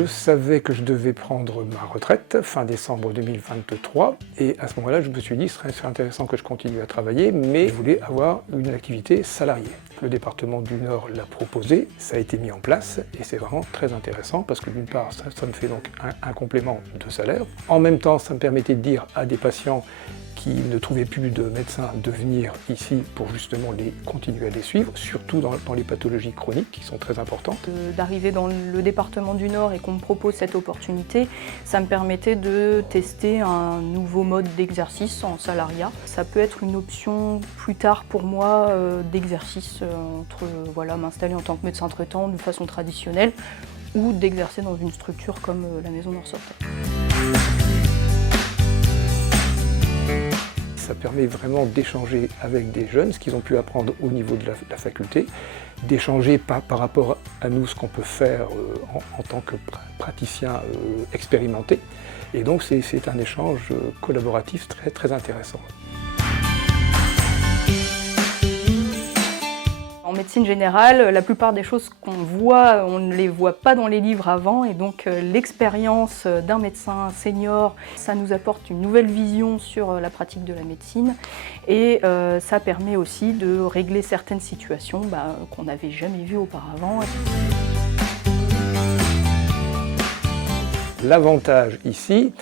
Je savais que je devais prendre ma retraite fin décembre 2023 et à ce moment-là, je me suis dit ce serait intéressant que je continue à travailler, mais je voulais avoir une activité salariée. Le département du Nord l'a proposé, ça a été mis en place et c'est vraiment très intéressant parce que d'une part, ça me fait donc un complément de salaire. En même temps, ça me permettait de dire à des patients qui ne trouvaient plus de médecin de venir ici pour justement continuer à les suivre, surtout dans les pathologies chroniques qui sont très importantes. D'arriver dans le département du Nord et qu'on me propose cette opportunité, ça me permettait de tester un nouveau mode d'exercice en salariat. Ça peut être une option plus tard pour moi d'exercice entre m'installer en tant que médecin traitant de façon traditionnelle ou d'exercer dans une structure comme la Maison Nord-Sauveterre. Ça permet vraiment d'échanger avec des jeunes, ce qu'ils ont pu apprendre au niveau de la faculté, d'échanger par rapport à nous ce qu'on peut faire en tant que praticien expérimenté. Et donc c'est un échange collaboratif très, très intéressant. En médecine générale, la plupart des choses qu'on voit, on ne les voit pas dans les livres avant et donc l'expérience d'un médecin senior, ça nous apporte une nouvelle vision sur la pratique de la médecine et ça permet aussi de régler certaines situations qu'on n'avait jamais vues auparavant. L'avantage ici,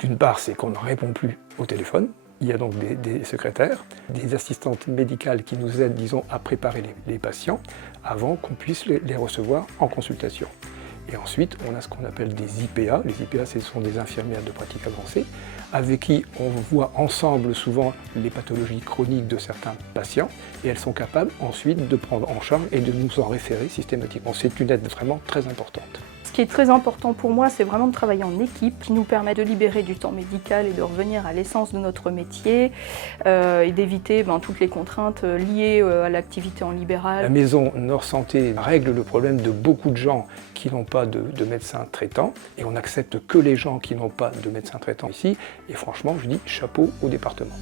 d'une part, c'est qu'on ne répond plus au téléphone. Il y a donc des secrétaires, des assistantes médicales qui nous aident, disons, à préparer les patients avant qu'on puisse les recevoir en consultation. Et ensuite, on a ce qu'on appelle des IPA. Les IPA, ce sont des infirmières de pratique avancée, avec qui on voit ensemble souvent les pathologies chroniques de certains patients, et elles sont capables ensuite de prendre en charge et de nous en référer systématiquement. C'est une aide vraiment très importante. Ce qui est très important pour moi, c'est vraiment de travailler en équipe, qui nous permet de libérer du temps médical et de revenir à l'essence de notre métier et d'éviter toutes les contraintes liées à l'activité en libéral. La Maison Nord Santé règle le problème de beaucoup de gens qui n'ont pas de médecin traitant et on n'accepte que les gens qui n'ont pas de médecin traitant ici et franchement, je dis chapeau au département.